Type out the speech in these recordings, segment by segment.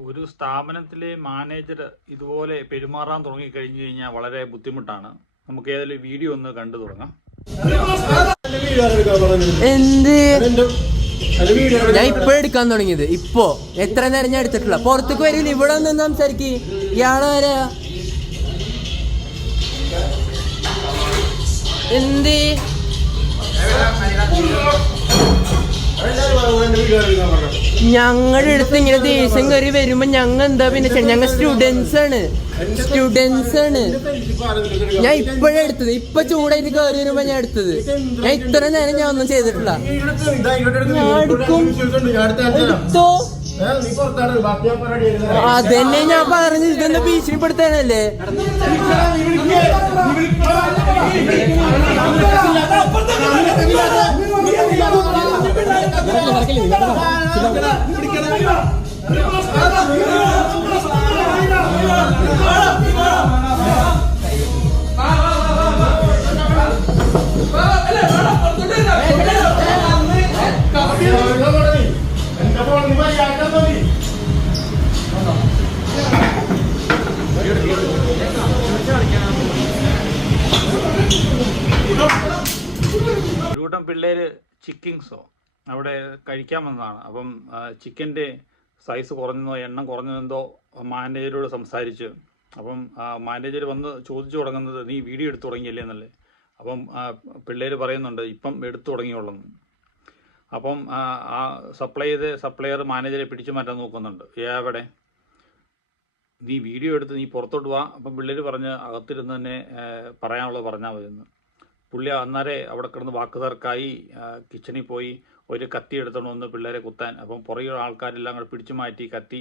ഒരു സ്ഥാപനത്തിലെ മാനേജർ ഇതുപോലെ പെരുമാറാൻ തുടങ്ങിക്കഴിഞ്ഞു കഴിഞ്ഞാൽ വളരെ ബുദ്ധിമുട്ടാണ്. നമുക്ക് ഏതായാലും വീഡിയോ ഒന്ന് കണ്ടു തുടങ്ങാം. എന്ത്? ഞാൻ ഇപ്പോഴും എടുക്കാൻ തുടങ്ങിയത്. ഇപ്പോ? എത്ര നേരം ഞാൻ എടുത്തിട്ടില്ല പുറത്തേക്ക് വരില്ല ഇവിടെ നിന്ന് സംസാരിക്ക്. ഇയാളാരാ എന്ത്? ഞങ്ങളുടെ അടുത്ത് ഇങ്ങനെ ദേഷ്യം കയറി വരുമ്പോ ഞങ്ങൾ എന്താ പിന്നെ ഞങ്ങൾ ഞങ്ങ സ്റ്റുഡൻസ് ആണ്. സ്റ്റുഡൻസ് ആണ്. ഞാൻ ഇപ്പോഴാണ് എടുത്തത്. ഇപ്പൊ ചൂടായിട്ട് കയറി വരുമ്പോ ഞാൻ എടുത്തത്. ഞാൻ ഇത്ര നേരം ഞാൻ ഒന്നും ചെയ്തിട്ടില്ല. എടുത്തോ അതന്നെ ഞാൻ പറഞ്ഞു ഇതൊന്ന് ഭീഷണിപ്പെടുത്താനല്ലേ? ഒരു കൂട്ടം പിള്ളേര് ചിക്കിങ്സോ? അവിടെ കഴിക്കാൻ വന്നതാണ്. അപ്പം ചിക്കന്റെ സൈസ് കുറഞ്ഞതോ എണ്ണം കുറഞ്ഞതെന്തോ മാനേജരോട് സംസാരിച്ച് അപ്പം മാനേജർ വന്ന് ചോദിച്ചു തുടങ്ങുന്നത് നീ വീഡിയോ എടുത്തു തുടങ്ങിയല്ലേ? എന്നല്ലേ. അപ്പം പിള്ളേർ പറയുന്നുണ്ട് ഇപ്പം എടുത്തു തുടങ്ങിയുള്ളെന്ന് അപ്പം ആ, സപ്ലൈ ചെയ്ത് സപ്ലയർ മാനേജരെ പിടിച്ചു മാറ്റാൻ നോക്കുന്നുണ്ട്. എവിടെ നീ വീഡിയോ എടുത്ത് നീ പുറത്തോട്ട് വാ. അപ്പം പിള്ളേർ പറഞ്ഞ് അകത്തിരുന്ന് തന്നെ പറയാനുള്ളത് പറഞ്ഞാൽ മതിയെന്ന്. പുള്ളി അന്നേരെ അവിടെ കിടന്ന് വാക്ക് തർക്കായി കിച്ചണിൽ പോയി ഒരു കത്തി എടുത്തോണ്ട് വന്ന് പിള്ളേരെ കുത്താൻ. അപ്പം പുറകെ ആൾക്കാരെല്ലാം കൂടെ പിടിച്ചു മാറ്റി കത്തി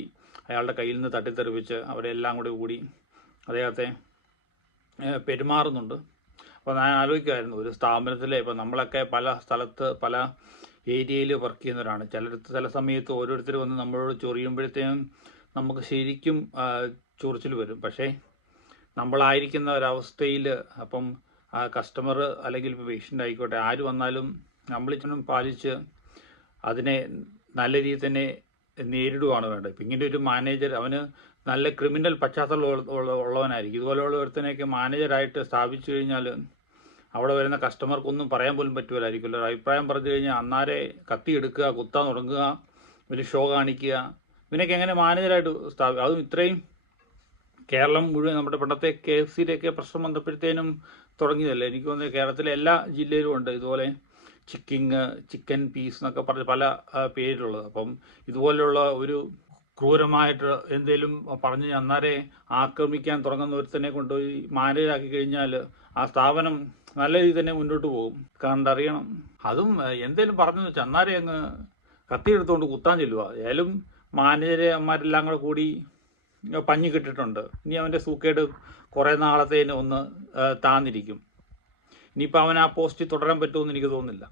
അയാളുടെ കയ്യിൽ നിന്ന് തട്ടിത്തെറിപ്പിച്ച് അവരെല്ലാം കൂടി കൂടി അദ്ദേഹത്തെ പെരുമാറുന്നുണ്ട്. അപ്പോൾ ഞാൻ ആലോചിക്കുമായിരുന്നു ഒരു സ്ഥാപനത്തിലെ ഇപ്പം നമ്മളൊക്കെ പല സ്ഥലത്ത് പല ഏരിയയിൽ വർക്ക് ചെയ്യുന്നവരാണ്. ചിലടത്ത് ചില സമയത്ത് ഓരോരുത്തർ വന്ന് നമ്മളോട് ചൊറിയുമ്പോഴത്തേനും നമുക്ക് ശരിക്കും ചൊറിച്ചിൽ വരും. പക്ഷേ നമ്മളായിരിക്കുന്ന ഒരവസ്ഥയിൽ അപ്പം ആ കസ്റ്റമർ അല്ലെങ്കിൽ പേഷ്യന്റ് ആയിക്കോട്ടെ ആര് വന്നാലും നമ്മളിച്ചനും പാലിച്ച് അതിനെ നല്ല രീതിയിൽ തന്നെ നേരിടുകയാണ് വേണ്ടത്. ഇപ്പം ഇങ്ങനെ ഒരു മാനേജർ അവന് നല്ല ക്രിമിനൽ പശ്ചാത്തലം ഉള്ള- ഉള്ള- ഉള്ളവനായിരിക്കും. ഇതുപോലെയുള്ള ഒരുത്തനെയൊക്കെ മാനേജറായിട്ട് സ്ഥാപിച്ചു കഴിഞ്ഞാൽ അവിടെ വരുന്ന കസ്റ്റമർക്കൊന്നും പറയാൻ പോലും പറ്റുമല്ലായിരിക്കും ഒരു അഭിപ്രായം പറഞ്ഞു കഴിഞ്ഞാൽ അന്നാരെ കത്തി എടുക്കുക കുത്താൻ തുടങ്ങുക ഒരു ഷോ കാണിക്കുക ഇവനൊക്കെ എങ്ങനെ മാനേജറായിട്ട് സ്ഥാപിക്കുക അതും ഇത്രയും കേരളം മുഴുവൻ നമ്മുടെ പണ്ടത്തെ കെ എഫ് സിയിലൊക്കെ പ്രശ്നം വന്നപ്പോഴത്തേനും തുടങ്ങിയതല്ലേ? എനിക്ക് തോന്നുന്നത് കേരളത്തിലെ എല്ലാ ജില്ലയിലും ഉണ്ട് ഇതുപോലെ ചിക്കിങ് ചിക്കൻ പീസ് എന്നൊക്കെ പറഞ്ഞ് പല പേരിലുള്ളത്. അപ്പം ഇതുപോലെയുള്ള ഒരു ക്രൂരമായിട്ട് എന്തേലും പറഞ്ഞ് അന്നേരെ ആക്രമിക്കാൻ തുടങ്ങുന്ന ഒരുത്തനെ കൊണ്ടുപോയി മാനേജാക്കി കഴിഞ്ഞാൽ ആ സ്ഥാപനം നല്ല രീതിയിൽ തന്നെ മുന്നോട്ട് പോകും. കണ്ടറിയണം അതും എന്തേലും പറഞ്ഞു വെച്ചാൽ അന്നേരെ അങ്ങ് കത്തിയെടുത്തുകൊണ്ട് കുത്താൻ ചെല്ലുക ഏതായാലും മാനേജർമാരെല്ലാം കൂടെ കൂടി പഞ്ഞി കിട്ടിയിട്ടുണ്ട്. ഇനി അവന്റെ സൂക്കേട് കുറേ നാളത്തേന് ഒന്ന് താന്നിരിക്കും. ഇനിയിപ്പോൾ അവൻ ആ പോസ്റ്റ് തുടരാൻ പറ്റുമെന്ന് എനിക്ക് തോന്നുന്നില്ല.